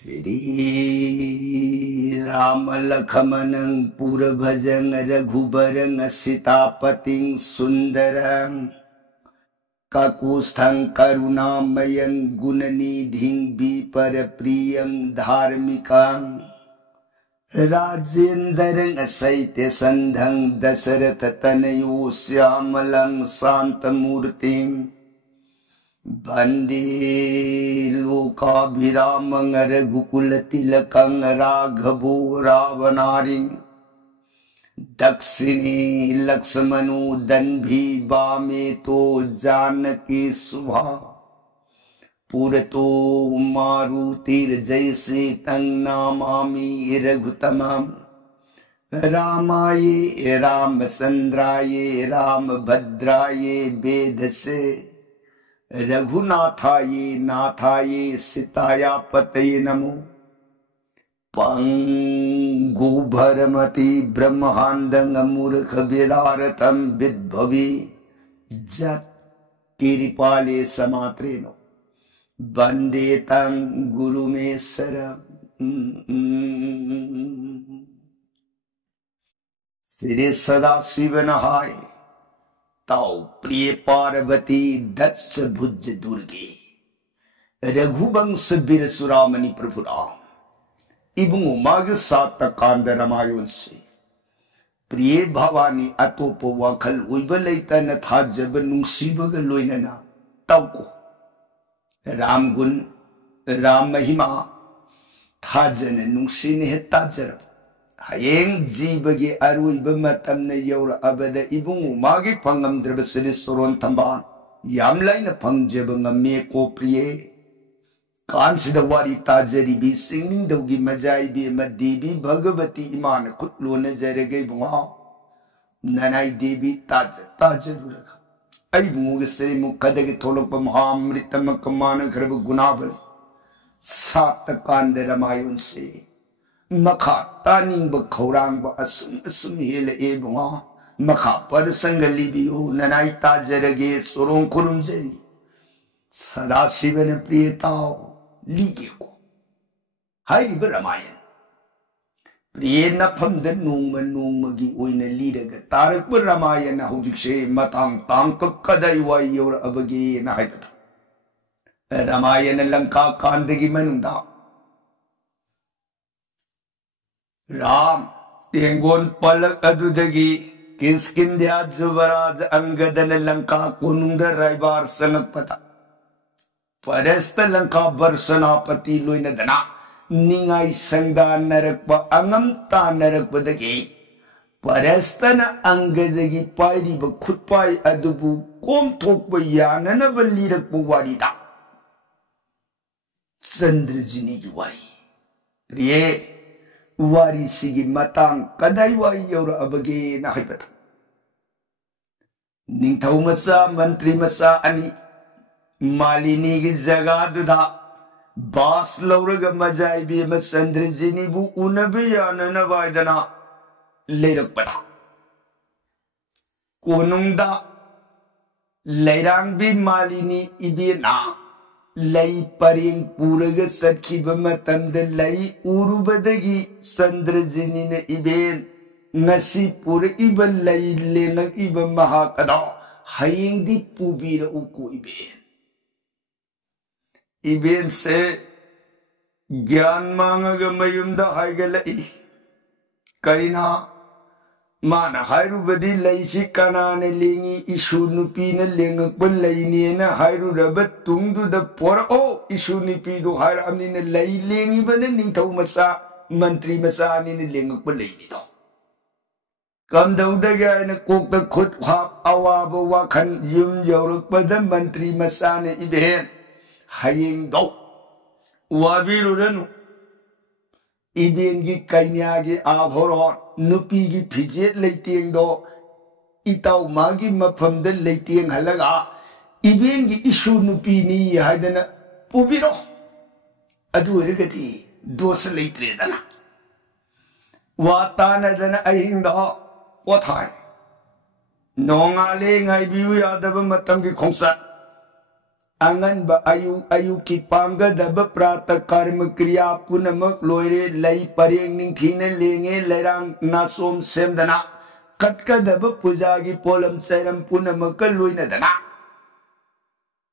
श्री राम लखमन पुर भजन रघुबर सीतापतिं सुंदरं काकुस्थं करुणामयं गुणनिधिं विपर प्रियं धार्मिकं राजेन्द्रं सैत्य संधं दशरथ तनयो श्यामलं शांतमूर्तिं वंदे लोकाभिरामं रघुकुल तिलकं राघवो रावणारिं दक्षिणे लक्ष्मणो दन्भी वामे तो जानकी शुभा पुरतो मारुतिर्जयसे तं नमामि रघुतमं रामाय रामचन्द्राय रामभद्राय वेधसे रघुनाथाय नाथाय सीताया पतये नमो पंगु भरमति ब्रह्मांडं मूर्ख विदारतं विद्भवे जत् कृपाले समात्रेनो वंदे तं गुरुमेश्वरम्। श्री सदाशिवनहाय ताऊ प्रिय पार्वती दत्स भुज दुर्गे रघुवंश बीर सुरामणि प्रभु राम इबुंगु माग सात कांद रामायण से प्रिय भवानी अतोप वाखल उइब लैतन थाजब नुंसीबग लोइनना ताउको राम गुण राम महिमा थाजन नुंसीने ताजर हयें जीवगे अरुइब मतमने यौर अबद इबुंगु मागे फंगमद्रब श्री सोरोन थंबान यामलाइन फंगजब ngame को प्रिय कांसिद वारी ताजरी भी सिंगिंग दौगी मजाई भी देवी भगवती इमान खुटलोन जरगे बुआ ननाई देवी ताजरुरगा आई बुंग से मुखदगे थोलप महामृतम कमान घरब गुनाबल सात कांद रामायण से मखा तानिंग खौरांग असुम हेल एबुआ मखा पर संगली बियो ननाई ताजरगे सोरों खुरुमजरी सदा शिवन प्रियताओ लीगे को हाइब रामायण प्रिय नफम द नोंमगी ओइना लीरग तारक रामायण हौजिकसे मतांग तांक कदai वाई योर अबगे ना हाइबता रामायण लंका कांदगी मनुंदा राम तेंगोन पलक अदुदगी किस्किंध्या जुवराज अंगदन लंका कोनुंद रायबार सनकपता परस्त लंका बरसनापति लोइनदना निंगाई संगा नरकप अंगमता नरकपदगी परस्तन अंगदगी पाइरिब खुटपाई अदुबु कोमथोकप याननब लिरकप वारीदा चंद्रजिनी की वारी प्रिय वारी सिगी मतांग कदाई वाई यौर अबगे ना हाइबत निंथौ मसा मंत्री मसा अनि मालिनी की जगह दुधा बास लौरग मजाई भी चंद्रजिनी बु उनबे यानन वायदना लेरकपदा कोनुंगदा लैरांग भी मालिनी इबेना लई परेंग पूरग सखीब मतंद लई उरुबदगी चंद्रजिनी ने Eben ngasi pur iba lay lenag iba mahakada hayeng di pubira uko iben se ज्ञान मांग मयुमदा हाइगलई करिना मान हाइरु बदी लैसी कनाने लेंगी इशु नुपी न लेंगक लैने न हाइरु रब तुंगदु द पोर ओ इशु नुपी दो हाइर अमनी न लई लेंगी बने निंथौ मसा मंत्री मसा नि न लेंगक लैनी दो कम दौदगा न कोक द खुद हाप अवाब वाखन युम यौरक पद मंत्री मसा ने इबेन हायेंग दो वाबिरुरनु इबेन की कन्या की आभरण नुपी की फिजेट लेतेंग दो इताउ मागी मफम द लेतेंग हलगा इबेन की इशु नुपी नी हाइदना पुबिरो अदु रगति दोस लेत्रेदना वातानदना अहिंग दो ओथाय नोंगाले ngai biu ya da ba matam ki khongsa Angan ba ayu ki pangga daba prata karma kriya punamak loire lay pareng ning thine lenge lerang nasom semdana katka daba pujagi polam seram punamak loina dana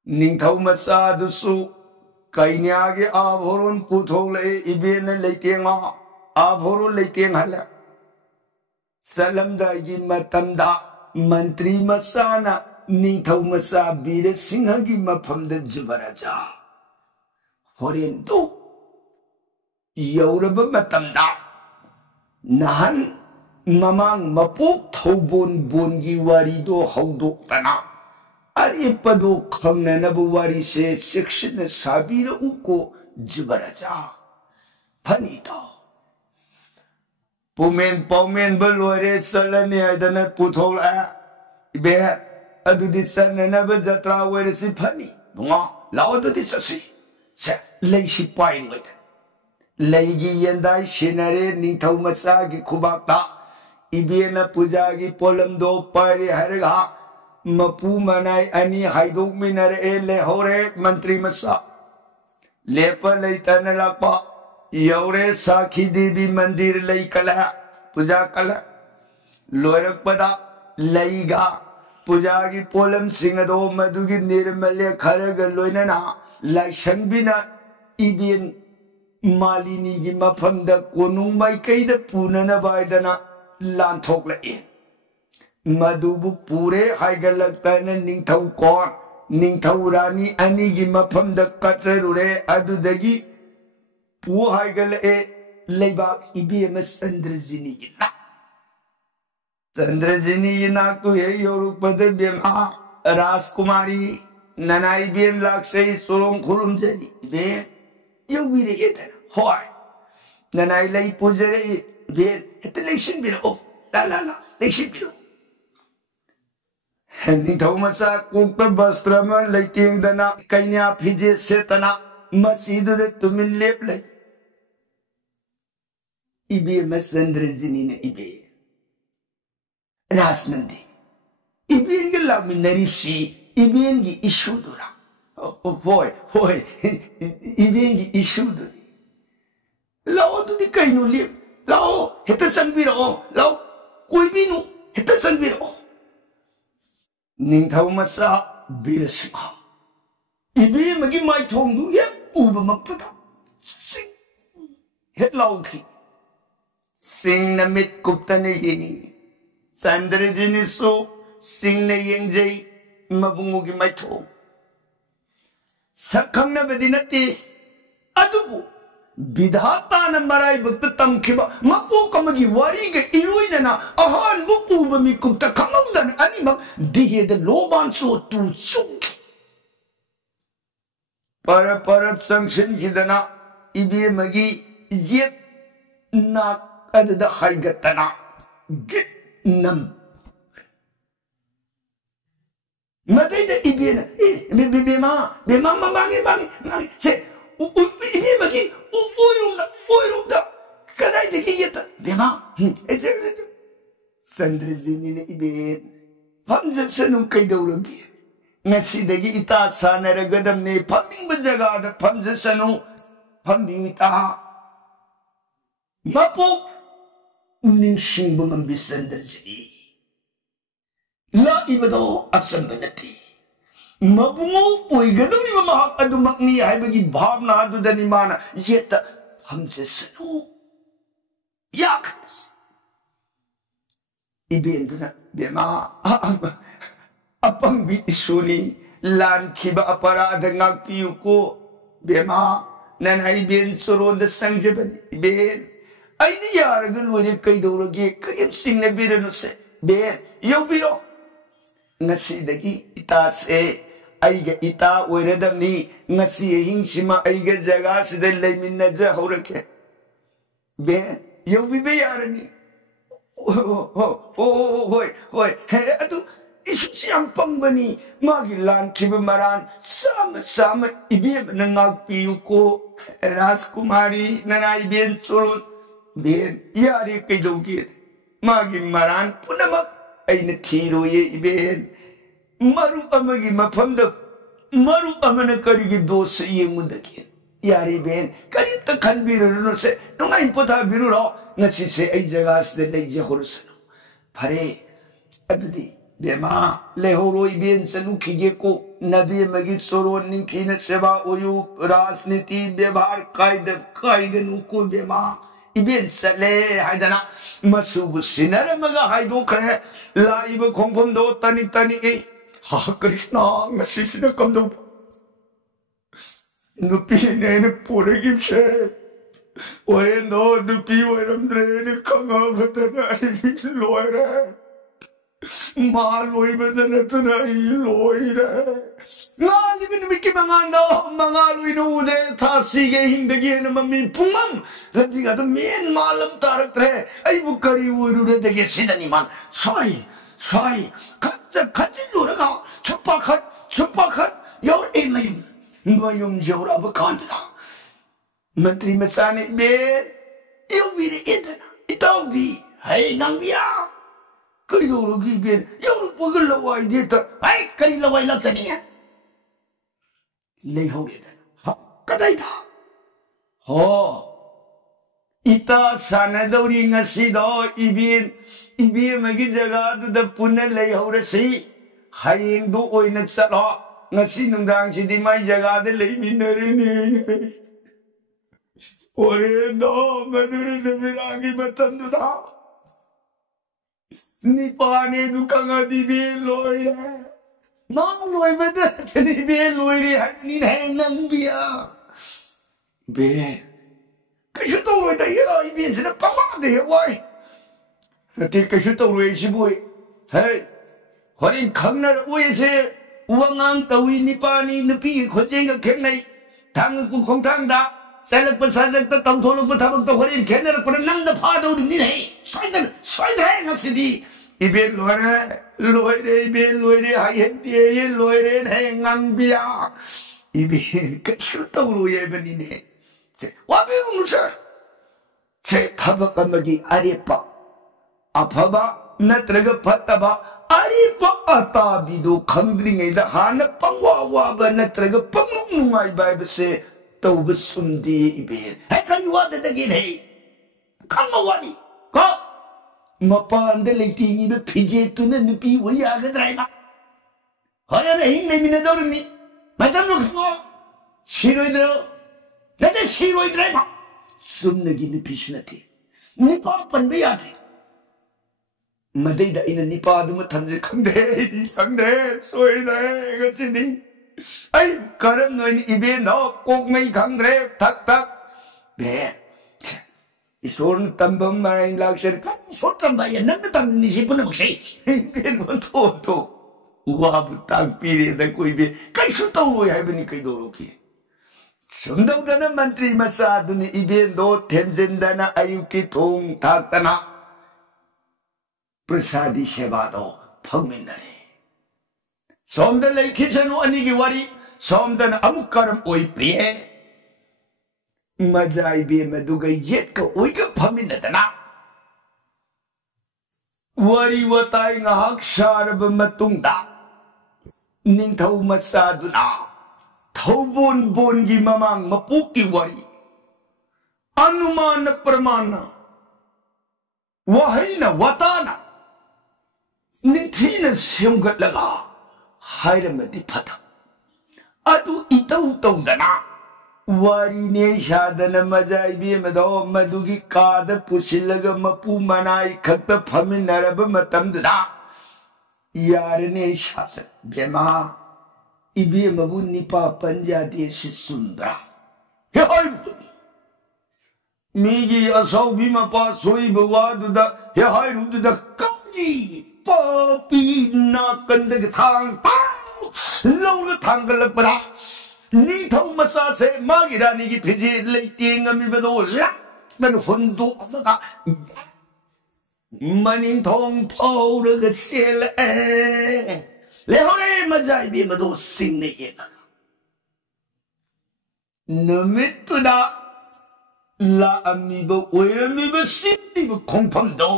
ning thau masa dusu kainyage abhoron puthol le ibena leitenga abhoron leiteng hala salam dagi matamda mantri masana ning thau masa bire singhagi mafamda jubaraja horen do yauraba matamda nahan mamang mapok thobon bongi wari do haudok tana aripado khangnanabu wari se section sabira uko jubaraja phanito Pumen balware salane adana puthol a be adudi sanana ba jatra ware si phani bunga lao adudi sasi se lei si pai wait lei gi yandai sinare ning thau masa gi khubakta ibena puja gi polam do pari harga mapu manai ani haidok minare e le hore mantri masa lepa leitana lakpa yaure sakhi devi mandir lei kala puja kala loirak pada leiga puja gi polam singado madugi nirmale kharaga loinana laishanbina ibin malini gi mafamda konung mai kaida punana baidana lanthok la e madubu pure haigalakta na ningthau kon ningthau rani ani gi mafamda katsarure adudagi pu haigal e leibak ibm sandrajini gina sandrajini gina to ye yorupad bema raskumari nanai bem laksai sorong khurum jani be yobire etana hoy nanai lai pujare be election biro la election biro Ni thau masa kokta bastrama leiteng dana kainya phije setana masidu de tumin lep lai ibe masandrajini ne ibe rasnandi ibe ngi laminari si ibe ngi ishudura hoy ibe ngi ishudura lao tu di kainu lep lao heta sanbiro lao koi binu heta sanbiro ning thau masa birasika ibe magi mai thong du ye uba mapata sing het lauki sing na mit kupta ne yini sandrajini so sing na yengjai mabungu gi mai thong sakhang na bedinati adubu bidhata na marai bukta tamkhiba mapo kamagi wari ge iruina na ahan bu uba mi kupta khamangdan ani mak dige de loban so tu chung Parap sanction hidana ibe magi yet na adada haigatana git nam matai de ibe na bema mangi se ibe magi oirunda kadai de yeta bema sandrajini ne ibe famja sanu kaidawragi ngasidagi ita sanaragadam ne phaming jagada phamjasanu phamita mapo ningsing bangam bisandrajini la ibado asambanati mabungo oigadori mahak adumakni haibagi bhavna adudani mana yeta phamjasanu yakas ibenduna bema apang bi isuni lan khiba aparadha ngakpiyu ko bema nanai ben soro da sangjaban ben aini yaraga lore kaidorage krip singna biranu se ben yobiro ngasi dagi ita se aiga ita oiradamni ngasi hingsima aiga jaga sida leiminna ja horake ben yobibe yarani hoy atu isu siang pangbani magi lan khiba maran sama ibem nangak piyuko raskumari nanai ben surun ben yari kaidogi magi maran punamak aina thiro ye iben maru amagi mafamda मरुप अमन करिगी दोष येंगुदगी यारी Ben करित खनबिरुनो से नुंगाई पोथा बिरुरो ngasi se ai jaga se lei je horsen phare adudi bema le horoi ben sanu khige ko nabi magi soron ning thina seva oyu rajniti व्यवहार kaidanu ko bema Eben सले हाइदना मसुबु Sinner मगा हाइदो खरे लाइब खोंफम दो तनी तनी ए हा कृष्णा मसिसिना कमदो नुपी ने पोरे गिसे ओरे नो नुपी वरमद्रे ने खंगा बदना लोयरे मा लोई बदना तना Loyare Ngan di binimiki mangando mangalu inu de thasi ge hindagi na mami pumam labi ga to men malam tarak tre ai bukari uru de de sidani man sai khaji lura ga chupa khat yor e mayum jora bakan da mantri masane be yo vi de edana itaw di hai nang bia kari uru gi ben yo bugal lawai de ta ai kari lawai lak sani ले हो गया था कदाई था हो इता सानदौरी ngasi do ibin magi jaga du da punna ले हो रसी hayeng du oina chalo ngasi nungdang si di mai jaga de le minare ni ore do madure ne mirangi matan du da ni pane du kanga di be loya Nong lôi bên đó cái bê lôi đi hạnh nhìn hẹn nâng bia bê cái số tàu lôi đấy rồi bê sẽ nó bắn bắn để hiểu quay thì cái số tàu lôi sẽ bụi hey họ đi khăng nó uy sẽ uang ngang tàu đi nipa ni nipi khó chơi cái kén này thằng cũng không thằng đã sẽ là phần sản xuất tổng thầu lúc thằng tàu họ đi kén nó còn năng đập phá đâu được như này xoay thế nó sẽ đi ibet lôi re ibet lôi re hay hết đi lôi re hay ngang bia ibet cái số tàu lôi bên đi này wa biết không sao sẽ thaba kamagi arepa aphaba natraga phataba arepa ata bido khangri ngai da hana pangwa wa ba natraga panglung nungai bai ba se tàu ba sundi ibet hay kan wa da gi nei kan ma wa ni ko Mapanda lagi ni berpijak tu na nupi waya ke driver. Hari ni hing ni mina dormi. Macam lu kau siroi driver. Nanti siroi driver. Sum lagi nupi sunati. Nipa pan bayar. Madai dah ina nipa tu macam je kande soi dah kat sini. Ay karam no ini ibe no kok mai kande tak be. Isun tambang main laksir kan sotam bayan nan tam ni si pun maksai ben to wa butang pire da koi be kai su to wo ya beni kai do ki sundau dana mantri masa duni iben do temjen dana ayuki thong thak tana prasadi seva do phagminare somda lai khichanu ani gi wari somdan amukaram oi priye Majai be maduga yet ka oiga pamin na tana. Wari watay nga haksar ba matungda. Ning thau masado na. Thau bon gi mamang mapuki wari. Anuman na pramana. Wahay na watana. Ning thina siyunggat laga. Hayra mati pata. Atu itaw dana. Wari ne shadana majai be mado madugi kada pusilaga mapu manai khakta phamin narab matam da yar ne shasa bema ibe mabu nipa panjati sisundra he hoy migi asau bima pa soi bawadu da he hoy rudu da kai papi na kandag thang lo thangal pada Ni thau masa se magirani ki phiji leiting ami bedo la ben hundu asaka maning thong phau de sel le hore majai bi bedo sing ne ye namitu da la ami bo oira mi be sin bo khongpham do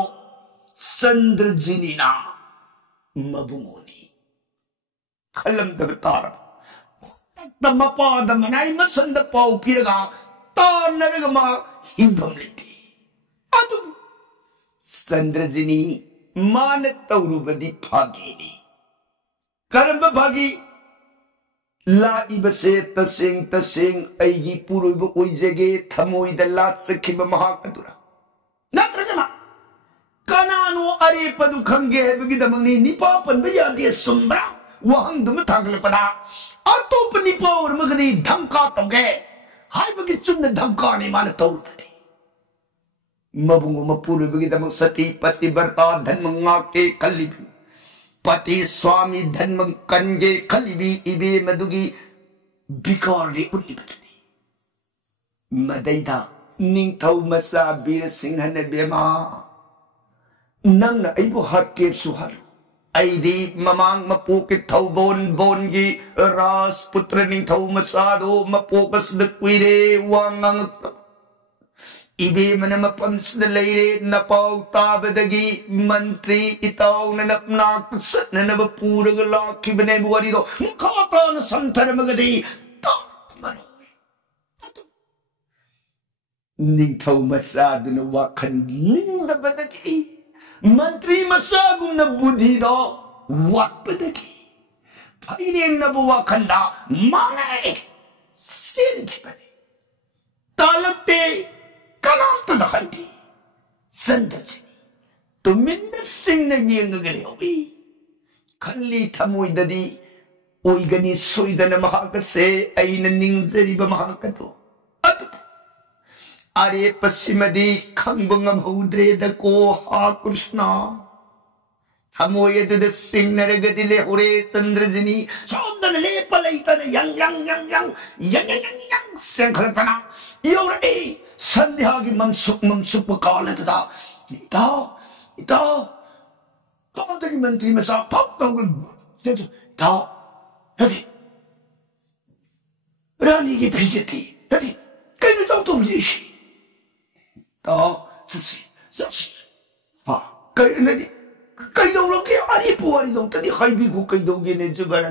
sandrajini na mabungoni khalam da tar मपाद मनाई मसंद पाउ पीरगा तानरग मा हिंदम लेती अदु चंद्रजिनी मान तौरुबदी फागीनी कर्म भागी लाइबसे तसेंग तसेंग ऐगी पुरुब ओइजगे थमोइद लात्सखिब महाकदुरा नत्रगमा कनानो अरे पदु खंगे हैबगिदमंगनी निपा पनबे यादे सुम्ब्रा वहंग दुम थांगलपदा अतोप निपा और मगनी धमका तोगे हाइबगी चुन्न धमका ने मान तौरुबदी मबुंगो मपुरुबगिदमंग सती पतिव्रता धनमंगा के कल्लिबी पति स्वामी धर्म कंगे खलिबी इबे मदुगी बिकारली उन्निबदी मदैदा निंथौ मसा बीर सिंह ने बेमा नंग अइबो हर के सुहर ऐदी ममांग मपो के थौ बोन बोनगी राजपुत्र निंथौ मसादो मपोकस द कुइरे वांगंग इबे मन मपंसद लेरे नपाउ ताबदगी मंत्री इताउ नपनाक सननब पूरग लाखि बने बुवरी दो मुखातान संथर मगदी ता मनो निंथौ मसादन वाखन लिंद बदगी मंत्री मसागुम न बुद्धि दो वाक बदगी फाइनेंग न वाखंदा मांगे सिर की बने तालते कलाम तो दिखाई थी संदर्जी तो मिन्नत सिंह ने ये गले होगी खल्ली थमोई ददी ओइगनी सोइदन महाकसे ऐन निंजरी बमहाकतो अत अरे पश्चिमदी खंबंगम हुद्रे दको हा कृष्णा थमोय दद सिंह नरगदिले होरे संदर्जनी चौदन ले पलैतन यंग यंग यंग यंग यंग यंग यंग संखलपना योरे संध्या की ममसुक काल था इता इता कौन मंत्री में साहब फक्त था हदी रानी की भेजे थी हदी कहीं तो तुम लेशी ता ससी ससी हाँ कहीं नहीं कहीं दो लोग क्या अरे पुआरी दो तनी खाई भी को कहीं दोगे ने जुगाड़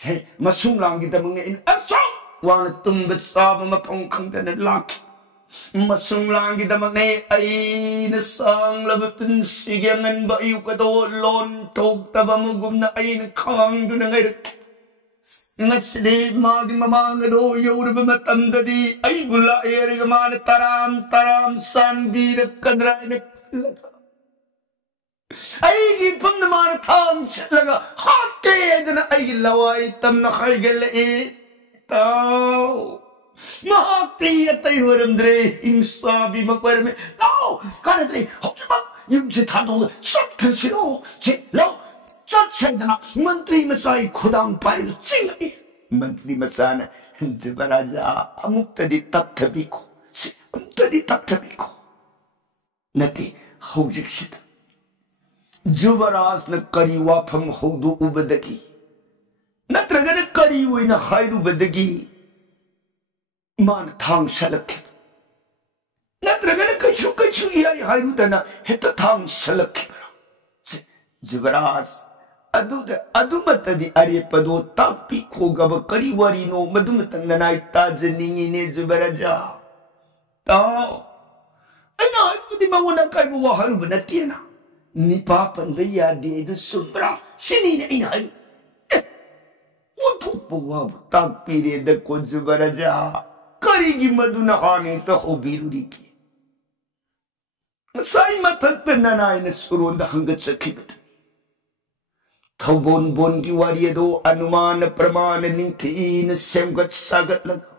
है मसूम लांगी तमंगे इन अच्छा वान तुम बसाब में पंखंग तने लाख मसुंगलांगी दमने ऐन सांगलब पिंसिगे ngân बयु कदो लोन थोक तबमुगुमना ऐन खांगदुना ngैरक ngасde मागी ममांगदो यौरब मतंददी ऐगुला एरगमान तराम तराम सांबीर कद्राइन ऐगी पुंदमान थाम लगा हाते दना ऐगी लवाई तमना खैगले ताओ महाक्ति यतई वरमद्रे हिंसा भी मकर में लाओ कानत्री होमा युद्ध था तो सब खसिरो चे लो चच्छना मंत्री मसाई खुदाम पाइल चिंगी मंत्री मसाना जबराजा अमुक्तदी तत्थबिको से अमुक्तदी तत्थबिको नती हौजिक्षित जुबराज न करी वाफम हौदु उबदगी नत्रगन करी वइना हायरु बदगी मान थांग शलक नत्रगन कछु कछु याई हायरुदना हेत थांग शलक जुबराज अदुमतदी अरे पदो तापी खोगब करी वरिनो मदुमतंगनाई ताजनिंगिने जुबराजा ताओ ऐना हायरुदी मंगोना काइबो वा हायरुब नतियना निपा पनबे यादे दु सुब्रा सिनी ने ऐना हायरु पुवा तापीरे द को जुबराजा करीगी मधुना आने तो हो बीरुरी की साई मथक पे ननाइन सुरोंद हंगत सखिबत थौबोन बोन की वारिये दो अनुमान प्रमाण निंथीन सेमगत सागत लगा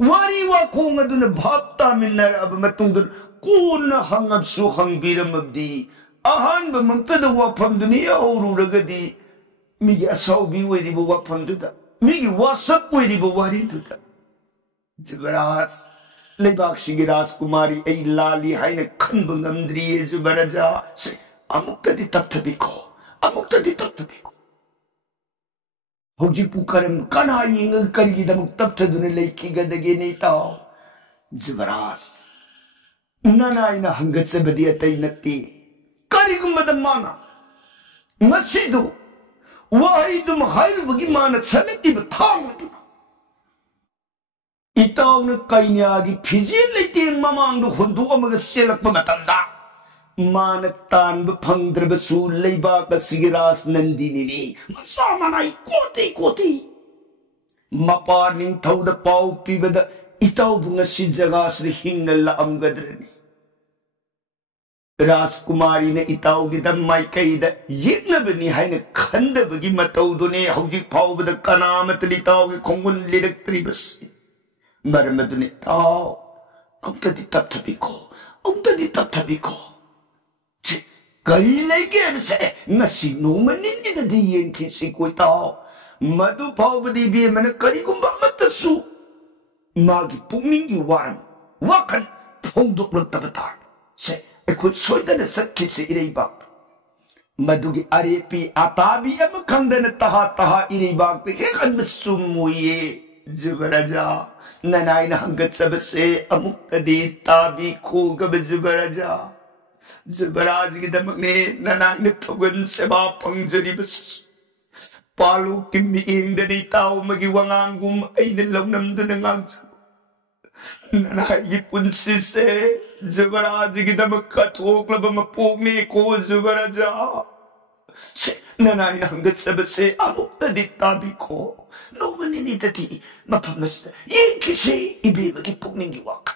वारी वा खोंग दुन भापता मिन्नर अब मतुंदुन कौन हंगत सु हंग बीरम अब्दी आहान बमंतद वाफम दुनिया औरुरगदी मिगी असाउ भी वैरिबो वाफम दुदा मिगी वासप वैरिबो वारी दुदा जुबराज लेबाक सिगी राजकुमारी ऐ लाली हाइने खनब ngamdriye जुबराजा से अमुक्तदी तत्थबिको होजी पुकारम कना यिंग करी दमुक तत्थदुने लेकी गदगे नेताओ जुबराज ननाइना हंगत से बदिया तई नत्ती करिगुम दमाना मसीदो वाहिदुम हायरुबगी मानत सनति बथांग इताउन कैन्यागी फिजे लेतें ममांग हुंदु अमग सेलक मतमदा मान तानब फंगद्रबसु लेबाक सिगरास नंदिनी मसा मनाई कोती कोती मपा निंथौद पाउ पीबद इताउ बुंगसी जगास हिंग लामगद्रनी राजकुमारी ने इताउ गिदम माइकैद येक्नबनी हाइन खंदबगी मतौदुने हौजिक फाउबद कनामत लिताउ खोंगुन लिरक्त्रिबसी मरमदुने ताउ औतदी तपथबिको औतदी तपथबिको कई लेके से नसी नोमनिन दी येंखे से कोई ताउ मधु फाउबदी बी मन करिगुंबा मतसु मागी पुंगिंगी वारम वाखन फोंदोक्लतबता से एखोई सोइदन सक्खि से इरेबा मधुगी अरेपी आताबी अम खंदन तहा तहा इरेबा के हेकन सुमुये जुबराजा ननाइन हंगत सबसे अमुक्तदी ताबी खोगब जुबराजा जुबराज की दमकने ननाइन थोगन सेबा पंजरी बस पालू की मिंगदनी ताऊ मगी वंगांगुम ऐने लौनमदन ngang ननाई पुंसी से जुबराज की दमक कथोक्लब मपोगने को जुबराजा ननाई हंगत सबसे अमुक्तदी ताबी को नोमनिनी तती मफमस्त येंकिसे इबेबगी पुगनिंगी वाक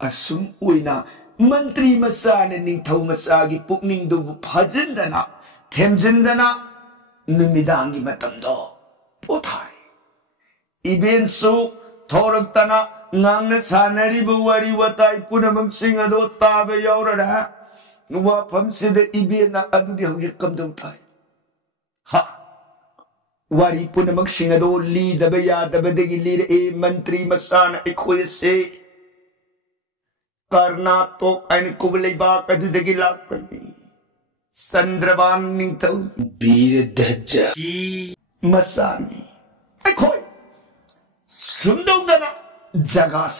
असुम उइना मंत्री मसाने निंथौ मसागी पुगनिंगदुबु फाजिंदना थेमजिंदना नुमिदांगी मतमदो पोथारे इबेनसु थोरक्तना ngang sanari bu wari watai punamang singado tabe yaurara wafam sida ibena adudi hawjik kamdau tai ha wari punamang singado li daba ya daba degi li e mantri masana ikhoy se karna to ain kublai ba kadu degi lakpani sandraban ningtau bir dajja masani ikhoy sundau dana जगास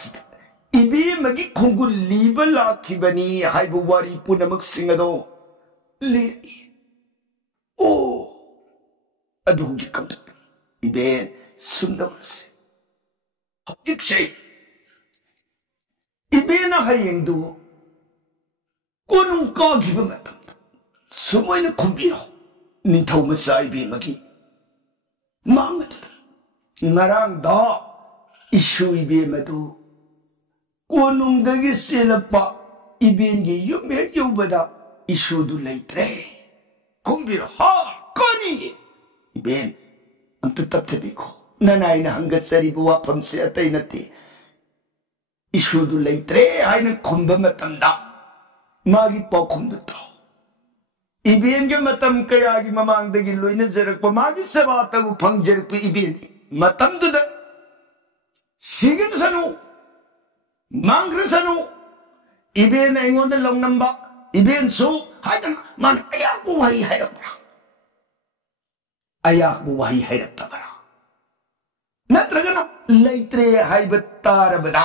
इबे मगी खुंगु लीब लाखिबनी हाइबु वारी पुनमक सिंगदो ले ओ अदुगी कमत इबे सुंदरसे हजिक से इबे ना हायंदु कोनुं का गिब मतम सुमोइन खुंबिरो निथौ मसा इबे मगी मांगत नरांग दा इशु इबे मधु कोनुंगदगी सेलपा इबेंगी युमे युबदा इशु दु लेत्रे खुंबिर हा कनी इबेन अंत तपथबिको ननाइना हंगत सरिबु वाफम से अतै नते इशु दु लेत्रे हाइना खुंब मतंदा मागी पाखुंद ताउ इबेन के मतम कयागी ममांगदगी लोइना जरकपा मागी सेवातगु फंगजरप इबेन मतम दुदा सिगन सनु मांग्र सनु इबेन ऐंगोंद लौनंबा इबेन सु हाइदन मान अयाकबु वही हायरक्बरा अयाकबु वही हायरक्तबरा नत्रगना लैत्रे हाइबत्तारबदा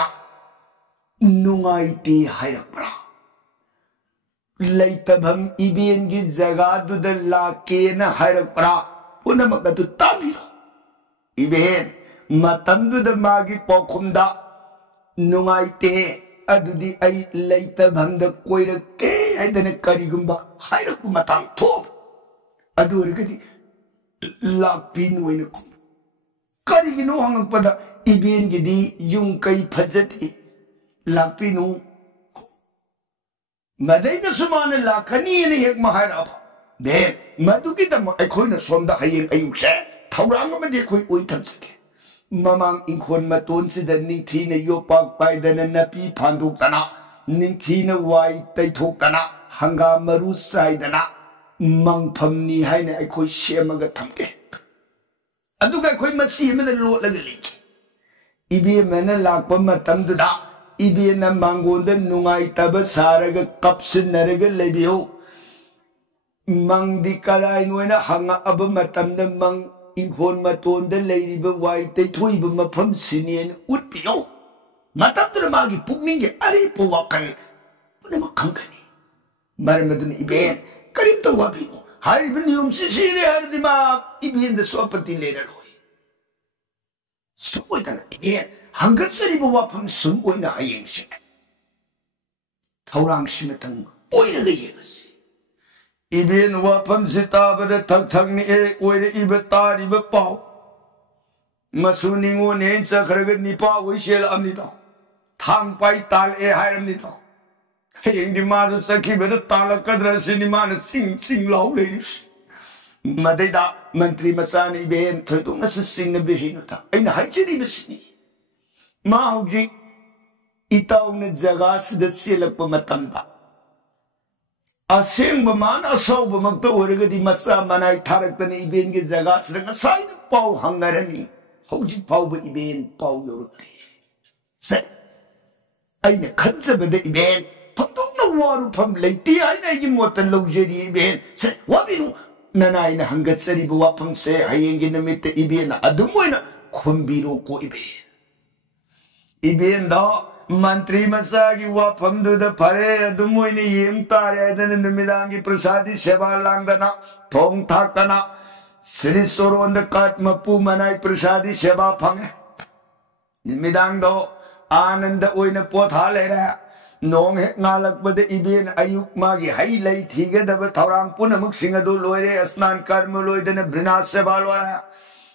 नुंगाइते हायरक्बरा लैतभम इबेन की जगह दुद लाकेन हायरक्बरा पुनमकदु ताबिरो इबेन मतंदुद मागी पोखुमदा नुंगाइते अदुदी आई लैतभंद कोइरके आइदने करिगुंबा हाइरकु मतंग थोब अदु ओरगदि लापी नोइन खुम करिगिनो हंगपदा इबेन गिदी युं कई फजति लापी नु मदैद सुमान लाखनी ने हेक महाराब बे मदुगी दम अखोइना सोमदा हयें अयुसे थौरांग मदे खोइ ओइ थमसके ममांग इंखोन मतोन से निंथी ने योपाक पाइदन नपी फांदोक्तना निंथी ने वाई तैथोक्तना हंगाम मरु साइदना मंगफमनी हाइने अखोइ सेमगा थमके अदुगा अखोइ मसी मन लोटलग लेके इबे मन लाप मतमदुदा इबे न मांगोंद नुंगाई तब सारग कपसिनरग लेबियो मंगदी कलाइ नोइना हंगा अब मतमद मंग इंखोन मतोन द लेरिब वाई तैथोइब मफम सिनेन उटपियो मतमदुर मागी पुगनिंगे अरे पोवाकन पुनम खंगनी मरमदुन इबेन करीब तो वाबिनो हाइब नियम सिसिरे हरदिमा इबेन द स्वपति लेरलोय सुमोइदना इबेन हंगत्सरिबो वाफम सुमोइना हायेंसे थौरांग सिमतंग ओइरगा येगसि इबेन वाफम सिताबदा थक थकनि ए ओइरे इब तारिब पाव मसुनिंगो ने चखरग निपा ओइसेल अमनिता थांग पाई ताल ए हायरमनिता हेंगदि माजु चखिबदा तालकद्र सिनिमान सिंग सिंग लाउ लेरिस मदैदा मंत्री मसानी इबेन थोइदुंगस सिंग बेहिनुता अइना हाइजरि बसिनी मा हौजि इताउने जगासदा सेलप मतमदा असेंग मान असौब मक्त ओरगदि मसा मनाई थारक्तने इबेन के जगासदा ngसाइन पाउ हंगरनी हौजि पाउ इबेन पाउ योरते से अइना खंजबदा इबेन थोइदुंगना वारु फम लेति आइना इगि मोत लौजरि इबेन से वाबिनु ननाइना हंगत्सरिबो वाफम से हयेंगे नमित इबेन अदुमोइना खुंबिरो को इबेन दा मंत्री मसा की वाफम दुद फरे अदुमोइना येम तारे दन नमिदांगी प्रसादी सेवा लांगदना थोंग थाकना श्री सोरोंद काट मपु मनाई प्रसादी सेवा फंगे नमिदांग दो आनंद ओइना पोथा लेरा नोंग हेक नालकबद इबेन अयुक मागी हई लई थीगदब थौरांग पुनमुक सिंगदो लोइरे स्नान कर्म लोइदन ब्रिना सेवा लोया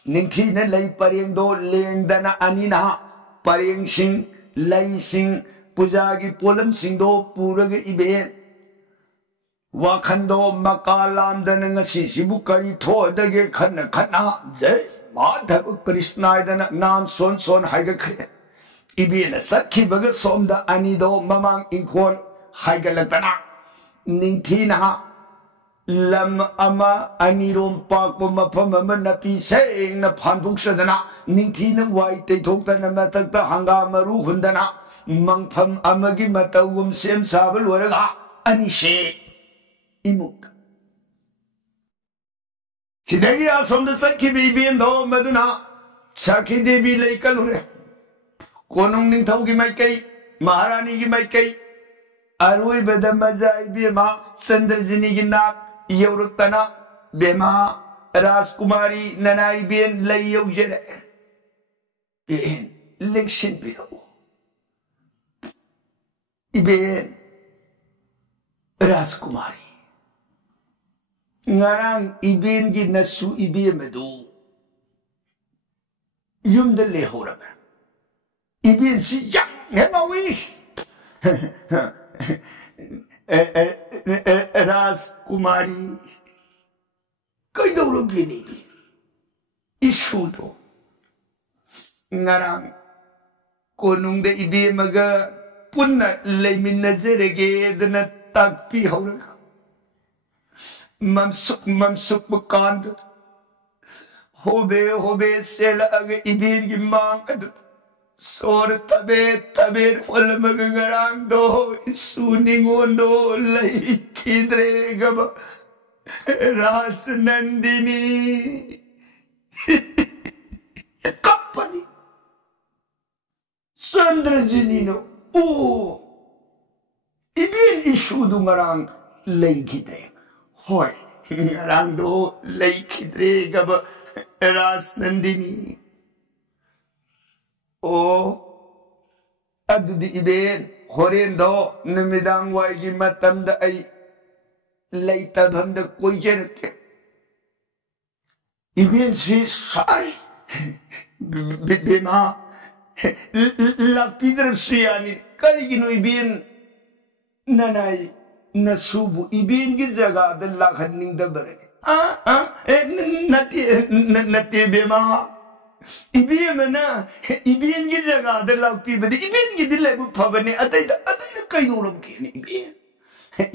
निंथीन लई परेंग दो लेंगदना अनिना परेंग सिंह लई सिंह पूजा की पोलम सिंह दो पूरग इबेन वाखंदो मकालामदन ngasi सिबु करी थोदगे खन खना जय माधव कृष्णायदन नाम सोन सोन हाइगखे इबेन सखी बग सोमदा अनिदो ममांग इंखोन हाइगलतना निंथीना लम अमा अनिरोम पाक मफम अम नपी सेंग न फानबुक्सदना निंथीना वाई तेथोक्तना मतक्ता हंगा मरु हुंदना मंगफम अमगी मतउम सेम साबल वरगा अनिशे इमुक सिदगी असोमदा सखी इबेन दो मदुना सखी देवी लेकलुरे कोनुंग निंथौ की माइकई महारानी की माइकई अरुई बदमजा इबेमा चंद्रजिनी की नाक यौरक्तना बेमा राजकुमारी ननाई बेन लई यौजरे बेन लेक्शन बिरो इबेन राजकुमारी ngarang iben gi nasu ibe medu yumda lehoraba iben si yang hemawi राजकुमारी कई दौड़ो गेनी भी इशू दो ngarang कोनुंग दे इबे मगा पुन्ना लेमिन नजरेगे दना ताकपी होगा ममसुक बकांड होबे सेल अगे इबेन की मांग सोर तबे तबे फल मगंगरांग दो सुनिंगो दो लई किद्रे गब रास नंदिनी कंपनी चंद्रजिनी नो ओ इबेन इशू दुंगरांग लई किद्रे होय ngarang do lei khidre gab ras nandini o adudi iben horen do namidang wai gi matam da ai lei tabham da koi jerke iben si sai bema la pidra siani kari gi no iben nanai नसूबु इबेन की जगह दल्ला खन्निंग दबरे नते बेमा Eben ना Eben की जगह दल्ला पीबदे Eben की दिले बु फबने अतैदा कई उरम के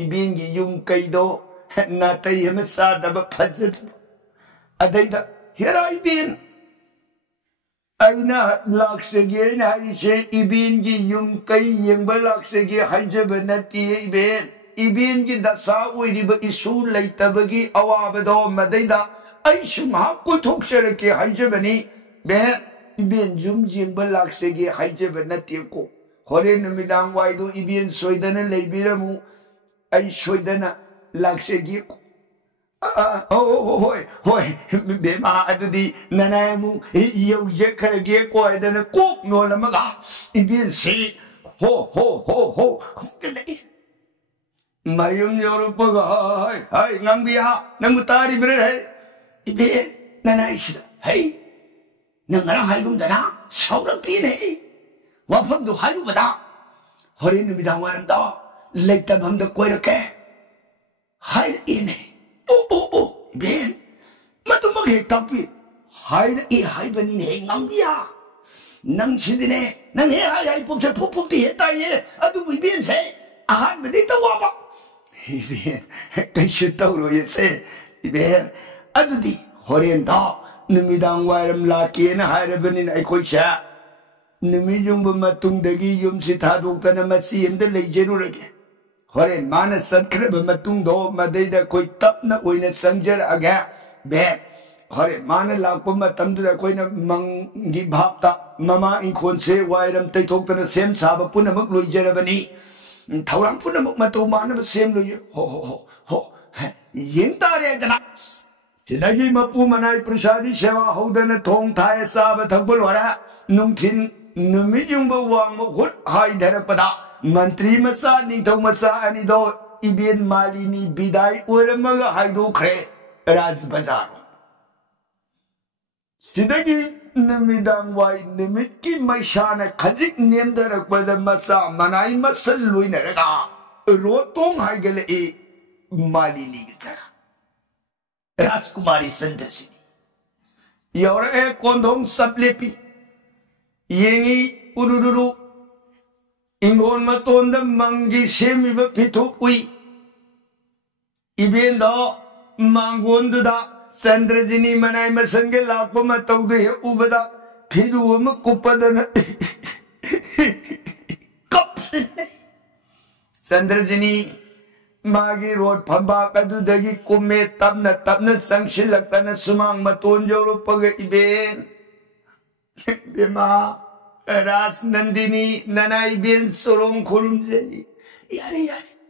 इबेन की युम कई दो नतै हम सादब फजत अतैदा हेरा इबेन आइना लाक्सगे ना इसे इबेन की युम कई यंग लाक्सगे हजब नती इबेन इबेन की दशा ओइरिब इशू लैतबगी अवाबदो मदैदा ऐसु महाको थोक्सरके हाइजबनी बे इबेन जुम जिंब लाक्सेगे हाइजब नतेको होरे नमिदांग वाइदो Eben सोइदना लेबिरमु I सोइदना लाक्सेगे Hoi, hoi, Bema, the Nanamu, you jacker gear quiet than a cook, no lamaga. It is say, ho, ho, ho, ho. Mayum Yorupaga, hi, Nambia, Namutari Bre, Ide, Nanais, hey, Nangara Haigum Dana, Sauda Pine, Wafam do Haibada, Horin Midawaranda, Lake them the Quaker, hide in it. Oh, Ben, Matumake Tapi, hide a hibernine hang Ambia. Nang Sidine, Nang here I put a poop of the head I do we bien say, I had the little wabba. They should tell you say, Ben, I do the Horienta, Numidang Wiram Laki and Hiraben in Equisha. Numidum Matung the Giyum Sitadu Tanamasi and the Lejeru again. Horen mana sakre matung do madeda koi tap na koi na sanjar aga be horen mana lakpo matam da koi na mangi bhapta mama in kon se wairam tai thok na sem saba puna mak loi jarabani thawang puna mak matu mana sem loi ho yin ta re dana sidagi mapu manai prasadi sewa hodana thong thai saba thakbul wara nungthin numiyung ba wang mo hut hai dharapada Mantri Masa Nintong Masa Anido Ibin Malini Bidai Uramaga Haido Kre Raz Bazar Sidagi Namidang Wai Nimitki Maishana Kazik named the Rakwada Masa Manai Masal Luinaraga Rotong Haigale E Malini Gitaka Raskumari Santasi Yora E Kondong Saplepi Yengi Ururu Ingon matonda mangi semi ba pitu ui. Ibenda mangon da Sandrajini manai masange lakpa mataude he ubada pidu ma kupada kaps. Sandrajini magi road phamba kadu dagi kume tabna sangshilakana sumang maton joro paga iben. Bema Ras Nandini Nanai Ben Sorong Kurumze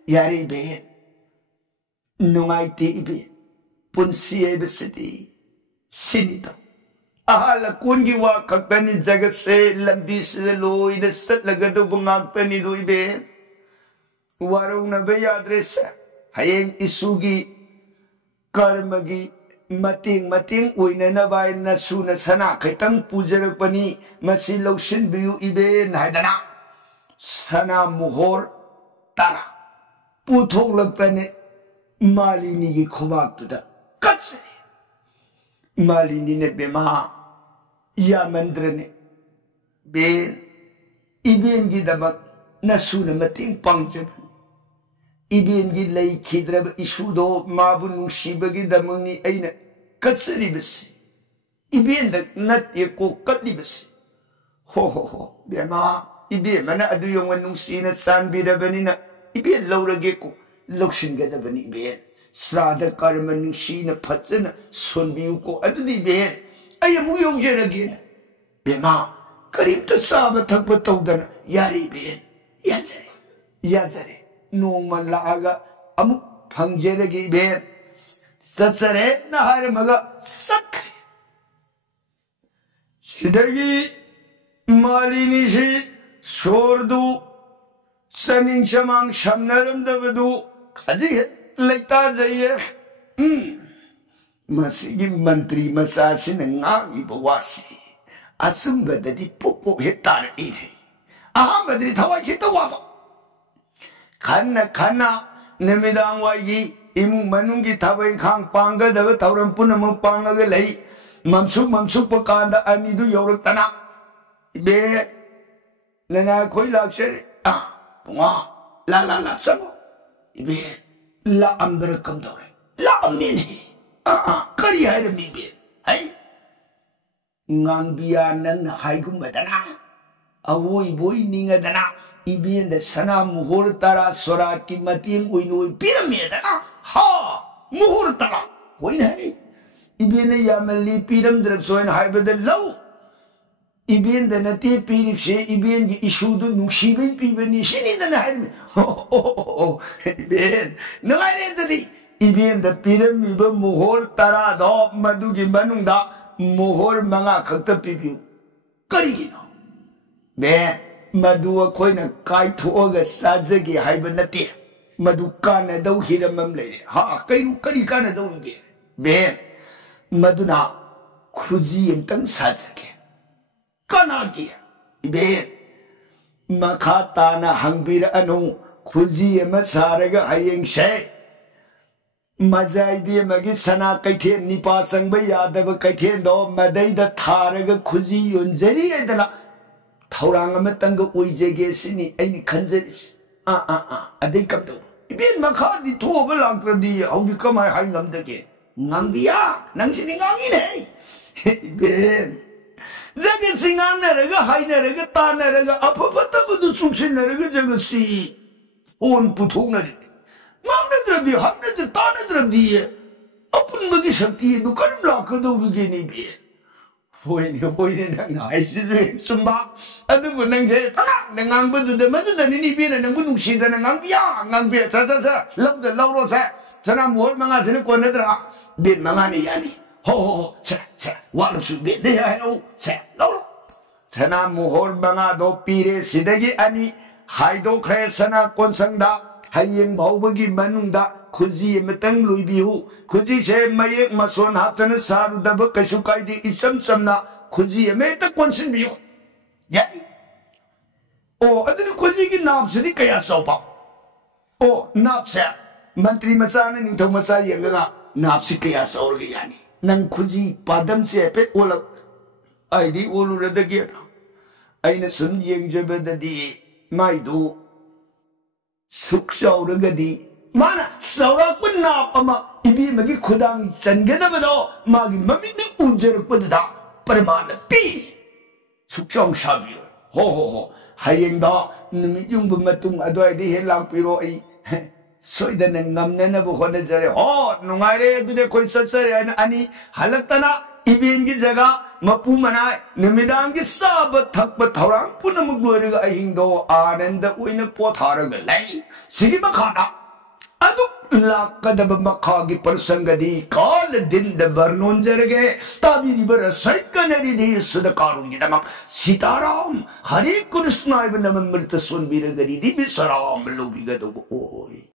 Yari Ben Nungai Tibi Punsi City Sinito Ahala Kungiwa Kakani Jagase Lambis Lo in the Setlagado Bungakani do Ben Waruna Bayadresa Hayeng Isugi Karmagi Mating Uinanabai Nasuna Sana Kaitang Pujarapani Masilo Sinbu Ibe Naidana Sana Muhor Tara Putong Lapane Malini Kovak to the Katse Malini Nebema Yamandrane Ben Ibin Gidamak Nasuna Mating Pangjan Ibin Gilay Kidrab Ishudo Mabun Shibagi Damuni Aina Katseribus Ibin that not Yako Katlibus Ho Bema Ibimana Aduyong and Nusina San Bidabanina Ibin Laura Geko Luxin Gadabani Ben Strada Carmen Shina Patsana Sunbiuko Adudi Ben I am Uyong again Bema Karim to Saba Tapatodana Yari Ben Yazare No Malaga Amu Pangjeragi Ben Satsare Naharamaga Sak Sidagi Malinishi Sordu Saning Shamang Shamnaram Davadu Kaji Lekta Zaye Masigi Mantri Masasin and Nagi Bawasi Asumba that the Popo Hitar Eve Ahamadri Tawachita Waba Kana Nemidang Wagi Imu Manungi Tawin Kang Panga the Tauran Punamu Panga Lay Mamsu Pakanda Anidu Yorotana Be Lena Koila Sherry Puma La Sabo Be La Ambra Kamdore La Amini Kari had me be Hey Ngambianan Haigum Badana Avoy boy Ningadana Ibin the Sana Muhurtara Soraki Matin Winu Pyramid Ha Muhurtara Win hey Ibin the Yamali Piram Drepso and Hybrid the Low Ibin the Nati Pirip She Ibin the Ishudu Nushibin Pibani Shin in the Ibin No identity इबेन द पिरमिब मोहर तरा दो मधुगी मनुंगदा मोहर मंगा खक्त पिबियु करिगिनो बे मधु अखोइना काइथोगा साजगे HYBE नते मधु काना दौ हिरमम ले हा करी काना दौगे बे मधुना खुजी एंतंग साजगे कनागे बे मखा ताना हंगबिर अनु खुजी एम सारगा हयेंग शे मजाइबी मगी सना कैथे निपा संग यादव कैथे दो मदैद थारग खुजी योंजरी एदला थौरांग अम तंग ओइजेगे सिनी ऐनी खंजरी अदै कमदो इबेन मखा दि थोब लांक्रदी हौजि कमाय हाय ngमदगे ngangदिया नंगसिनि ngangइने इबेन जगे सिंगांनरगा हायनरगा तानरगा अफफतबदु सुखसिनरगा जगसी ओन पुथोंनरि ngangनद्रबि हायनद्र तानद्रबि अपुनबगी शक्ति दुकरम लाखदौबिगे निबे होइने नंग हाइसिरे सुम्बा अदुबु नंगसे तना नंगांबदुदे मदुदनि निबेना नंगबु नुंसिदना ngangबिया ngangबे सा लबद लौरो से सना मोहर मंगा सिने कोनद्रा बेन मंगानि यानी हो से वालसु बेन दे हायो से लौरो सना मोहर मंगा दो पीरे सिदगी अनि हाइदो ख्रे सना कोनसंगदा हायेंग बाउबगी मनुंगदा खुजी मतंग लुइबिहु खुजी से मयेक मसोन हातन सारुदब कशु कायदि इसम समना खुजी में तक कोनसिन बिहु यानी ओ अदन खुजी की नाम से कया सौपा ओ नाप से मंत्री मसा ने निथौ मसा येंगा नाप से कया सौर गया यानी नंग खुजी पादम से पे ओल आईदी ओलु रदगे आइने सुन येंजबददी माइदु सुखसौरगदी माना सौरकपन नापमा इबी मगी खुदांग चनगदबदो मागी ममिन उंजरपददा परमान पी सुखसौंग साबियो हो हायेंदा नुमित युंग मतुंग अदवाइदे हे लांपिरो आई सोइदन ngमननबो होनजरे हो नुंगाइरे दुदे कोइ ससरे अनि हलक्तना इबेन की जगह मपू मनाय नुमिदांग की साब थकप थौरांग पुनमुक लोइरगा अहिंगदो आनंद ओइना पोथारगा लै सिगी मखादा अदु लाकदब मखागी प्रसंगदी काल दिन द वर्णन जरगे ताबिरिबर सैकनरिदी सुदकारुंगी दमक सीताराम हरे कृष्ण इबन मृत सुनबिरगदी दिबि सराम लोबिगदो ओय